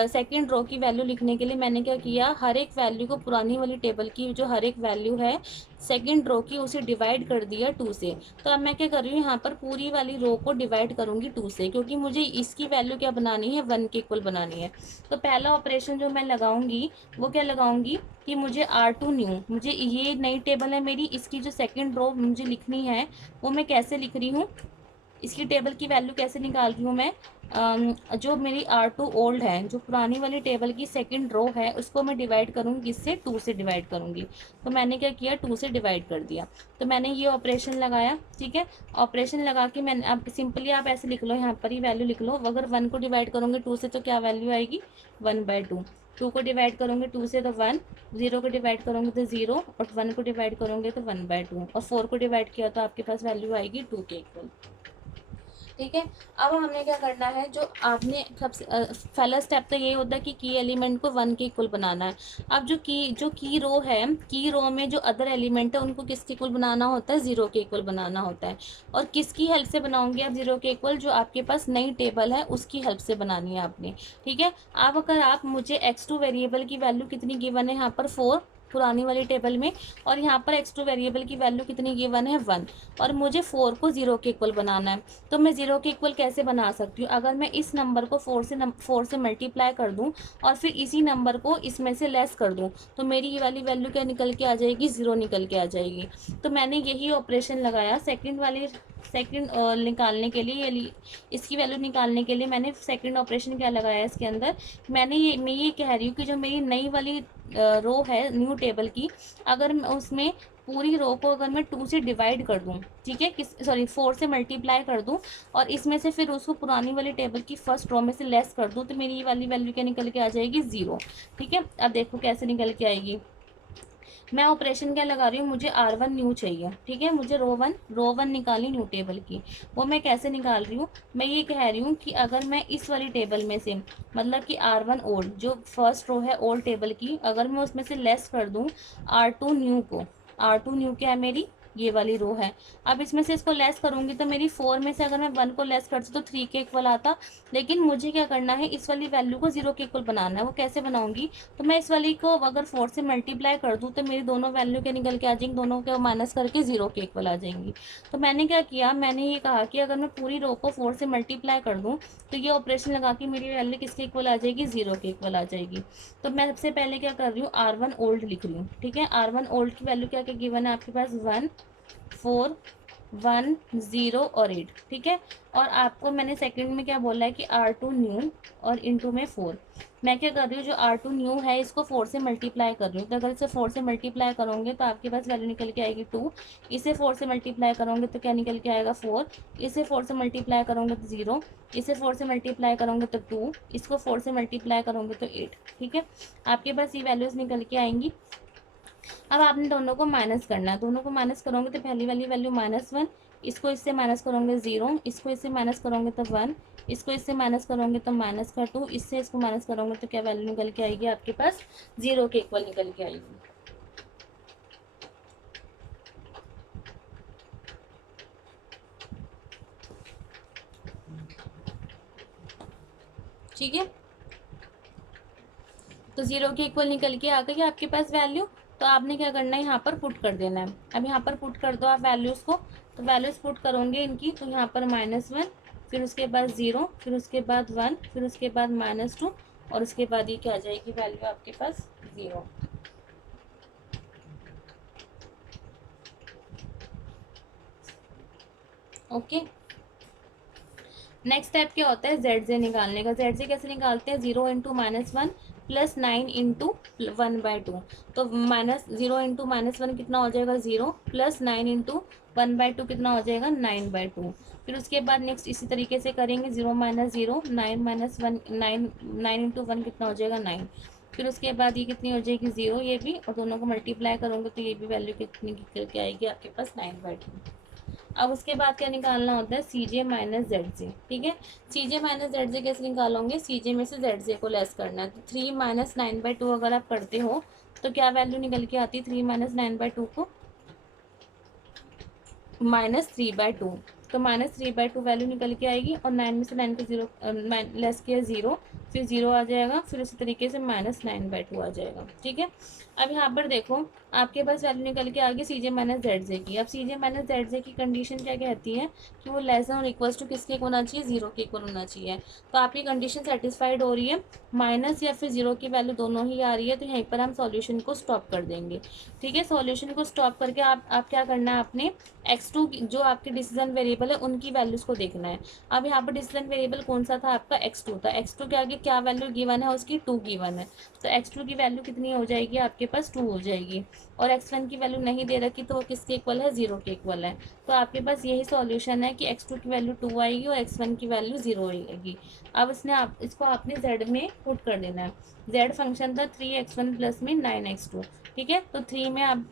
सेकेंड रो की वैल्यू लिखने के लिए मैंने क्या किया, हर एक वैल्यू को पुरानी वाली टेबल की जो हर एक वैल्यू है सेकंड रो की उसे डिवाइड कर दिया 2 से। तो अब मैं क्या कर रही हूँ, यहाँ पर पूरी वाली रो को डिवाइड करूँगी 2 से, क्योंकि मुझे इसकी वैल्यू क्या बनानी है, 1 के इक्वल बनानी है। तो पहला ऑपरेशन जो मैं लगाऊंगी वो क्या लगाऊंगी कि मुझे R2 न्यू, मुझे ये नई टेबल है मेरी, इसकी जो सेकंड रो मुझे लिखनी है वो मैं कैसे लिख रही हूँ, इसकी टेबल की वैल्यू कैसे निकाल रही हूँ मैं, जो मेरी R2 ओल्ड है, जो पुरानी वाली टेबल की सेकंड रो है, उसको मैं डिवाइड करूँगी किससे, 2 से डिवाइड करूँगी। तो मैंने क्या किया, 2 से डिवाइड कर दिया। तो मैंने ये ऑपरेशन लगाया, ठीक है। ऑपरेशन लगा के मैंने, अब सिंपली आप ऐसे लिख लो, यहाँ पर ही वैल्यू लिख लो, अगर 1 को डिवाइड करोगे 2 से तो क्या वैल्यू आएगी, 1/2। 2 को डिवाइड करोगे 2 से तो 1, 0 को डिवाइड करोगे तो 0, और 1 को डिवाइड करोगे तो 1/2, और 4 को डिवाइड किया तो आपके पास वैल्यू आएगी 2 के इक्वल। ठीक है। अब हमने क्या करना है, जो आपने सबसे पहला स्टेप तो ये होता है कि की एलिमेंट को 1 के इक्वल बनाना है। अब जो की रो है, की रो में जो अदर एलिमेंट है उनको किसके इक्वल बनाना होता है, 0 के इक्वल बनाना होता है। और किसकी हेल्प से बनाओगे आप 0 के इक्वल, जो आपके पास नई टेबल है उसकी हेल्प से बनानी है आपने। ठीक है। अब अगर आप मुझे x2 वेरिएबल की वैल्यू कितनी गिवन है यहाँ पर 4 पुरानी वाली टेबल में, और यहाँ पर x2 वेरिएबल की वैल्यू कितनी गिवन है 1, और मुझे 4 को 0 के इक्वल बनाना है। तो मैं 0 के इक्वल कैसे बना सकती हूँ, अगर मैं इस नंबर को 4 से मल्टीप्लाई कर दूँ और फिर इसी नंबर को इसमें से लेस कर दूँ, तो मेरी ये वाली वैल्यू क्या निकल के आ जाएगी, 0 निकल के आ जाएगी। तो मैंने यही ऑपरेशन लगाया सेकंड निकालने के लिए, इसकी वैल्यू निकालने के लिए मैंने सेकंड ऑपरेशन क्या लगाया इसके अंदर, मैं ये कह रही हूँ कि जो मेरी नई वाली रो है न्यू टेबल की, अगर मैं उसमें पूरी रो को अगर मैं 2 से डिवाइड कर दूं, ठीक है, 4 से मल्टीप्लाई कर दूं, और इसमें से फिर उसको पुरानी वाली टेबल की फर्स्ट रो में से लेस कर दूं, तो मेरी ये वाली वैल्यू क्या निकल के आ जाएगी, 0। ठीक है। अब देखो कैसे निकल के आएगी, मैं ऑपरेशन क्या लगा रही हूँ, मुझे R1 न्यू चाहिए, ठीक है, मुझे रो वन निकाली न्यू टेबल की। वो मैं कैसे निकाल रही हूँ, मैं ये कह रही हूँ कि अगर मैं इस वाली टेबल में से, मतलब कि R1 ओल्ड, जो फर्स्ट रो है ओल्ड टेबल की, अगर मैं उसमें से लेस कर दूँ R2 न्यू को, R2 न्यू क्या है मेरी, ये वाली रो है। अब इसमें से इसको लेस करूंगी तो मेरी 4 में से अगर मैं 1 को लेस करती तो 3 के इक्वल आता, लेकिन मुझे क्या करना है, इस वाली वैल्यू को 0 के इक्वल बनाना है। वो कैसे बनाऊंगी, तो मैं इस वाली को अगर 4 से मल्टीप्लाई कर दूँ तो मेरी दोनों वैल्यू के निकल के आ जाएंगी, दोनों के माइनस करके 0 के इक्वल आ जाएंगी। तो मैंने क्या किया, मैंने ये कहा कि अगर मैं पूरी रो को 4 से मल्टीप्लाई कर दूँ तो ये ऑपरेशन लगा के मेरी वैल्यू किसके इक्वल आ जाएगी, 0 के इक्वल आ जाएगी। तो मैं सबसे पहले क्या कर रही हूँ, R1 ओल्ड लिख रही हूँ। ठीक है। R1 ओल्ड की वैल्यू क्या क्या गिवन है आपके पास, 1 4 1 0 और 8। ठीक है। और आपको मैंने सेकंड में क्या बोला है कि R2 न्यू और इंटू में 4। मैं क्या कर रही हूँ, जो R2 न्यू है इसको 4 से मल्टीप्लाई कर रही हूँ। तो अगर इसे 4 से मल्टीप्लाई करोगे तो आपके पास वैल्यू निकल के आएगी 2। इसे 4 से मल्टीप्लाई करोगे तो क्या निकल के आएगा, 4। इसे 4 से मल्टीप्लाई करोगे तो 0। इसे 4 से मल्टीप्लाई करोगे तो 2। इसको 4 से मल्टीप्लाई करोगे तो 8। ठीक है। आपके पास ये वैल्यूज निकल के आएंगी। अब आपने दोनों को माइनस करना है, दोनों को माइनस करोगे तो पहली वाली वैल्यू -1, इसको इससे माइनस करोगे 0, इसको इससे माइनस करोगे तो 1, इसको इससे माइनस करोगे तो -2, इससे इसको माइनस करोगे तो क्या वैल्यू निकल के आएगी आपके पास, 0 के इक्वल निकल के आएगी। ठीक है। तो 0 के इक्वल निकल के आ गई आपके पास वैल्यू। तो आपने क्या करना है, यहाँ पर पुट कर देना है। अब यहाँ पर पुट कर दो आप वैल्यूज़ को, तो वैल्यूज़ पुट करोगे इनकी, तो यहाँ पर -1, फिर उसके बाद 0, फिर उसके बाद 1, फिर उसके बाद -2, और उसके बाद ये क्या आ जाएगी वैल्यू आपके पास, 0। ओके। नेक्स्ट स्टेप क्या होता है, ZZ निकालने का। ZZ कैसे निकालते हैं, 0 इंटू -1 प्लस 9 इंटू 1/2। तो -0 इंटू -1 कितना हो जाएगा, 0, प्लस 9 इंटू 1/2 कितना हो जाएगा, 9/2। फिर उसके बाद नेक्स्ट इसी तरीके से करेंगे, 0 -0, 9 -1, 9 इंटू 1 कितना हो जाएगा, 9। फिर उसके बाद ये कितनी हो जाएगी, 0, ये भी, और दोनों को मल्टीप्लाई करोगे तो ये भी वैल्यू कितनी निकल के आएगी आपके पास, 9/2। अब उसके बाद क्या निकालना होता है, CJ माइनस ZJ। ठीक है। CJ माइनस ZJ कैसे निकालोगे, CJ में से ZJ को लेस करना है। तो 3 - 9/2 अगर आप करते हो तो क्या वैल्यू निकल के आती है, 3 - 9/2 को -3/2। तो -3/2 वैल्यू निकल के आएगी, और 9 में से 9 को 0 लेस किया 0, फिर 0 आ जाएगा, फिर इसी तरीके से -9/2 आ जाएगा। ठीक है, अब यहाँ पर देखो आपके पास वैल्यू निकल के आ गई सी जे माइनस जेड जे की। अब सी जे माइनस जेड जे की कंडीशन क्या कहती है कि वो लेस देन और इक्वल्स टू किसके इक्वल होना चाहिए, 0 के इक्वल होना चाहिए। तो आपकी कंडीशन सेटिस्फाइड हो रही है, माइनस या फिर 0 की वैल्यू दोनों ही आ रही है, तो यहीं पर हम सॉल्यूशन को स्टॉप कर देंगे। ठीक है, सॉल्यूशन को स्टॉप करके आप क्या करना है, आपने x2 जो आपके डिसीजन वेरिएबल है उनकी वैल्यूज़ को देखना है। अब यहाँ पर डिसीजन वेरिएबल कौन सा था, आपका x2 था। x2 के आगे क्या वैल्यू गिवन है, उसकी 2 गिवन है। तो x2 की वैल्यू कितनी हो जाएगी, आपके पास 2 हो जाएगी। और x1 की वैल्यू नहीं दे रखी, तो वो किसके इक्वल है, 0 के इक्वल है। तो आपके पास यही सॉल्यूशन है कि x2 की वैल्यू 2 आएगी और x1 की वैल्यू 0 आएगी। अब इसको आपने z में पुट कर देना है। z फंक्शन था 3x1 प्लस में 9x2। ठीक है, तो 3 में आप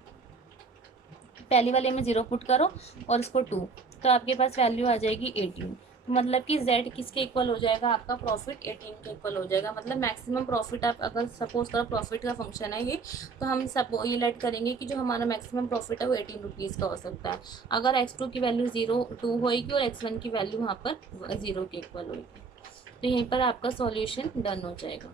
पहले वाले में 0 पुट करो और इसको 2, तो आपके पास वैल्यू आ जाएगी 18। तो मतलब कि z किसके इक्वल हो जाएगा, आपका प्रॉफिट 18 के इक्वल हो जाएगा। मतलब मैक्सिमम प्रॉफिट, आप अगर सपोज करो प्रॉफिट का फंक्शन है ये, तो हम ये लेट करेंगे कि जो हमारा मैक्सिमम प्रॉफिट है वो 18 रुपीज़ का हो सकता है, अगर x2 की वैल्यू 2 होएगी और x1 की वैल्यू वहाँ पर 0 के इक्वल होएगी। तो यहीं पर आपका सॉल्यूशन डन हो जाएगा।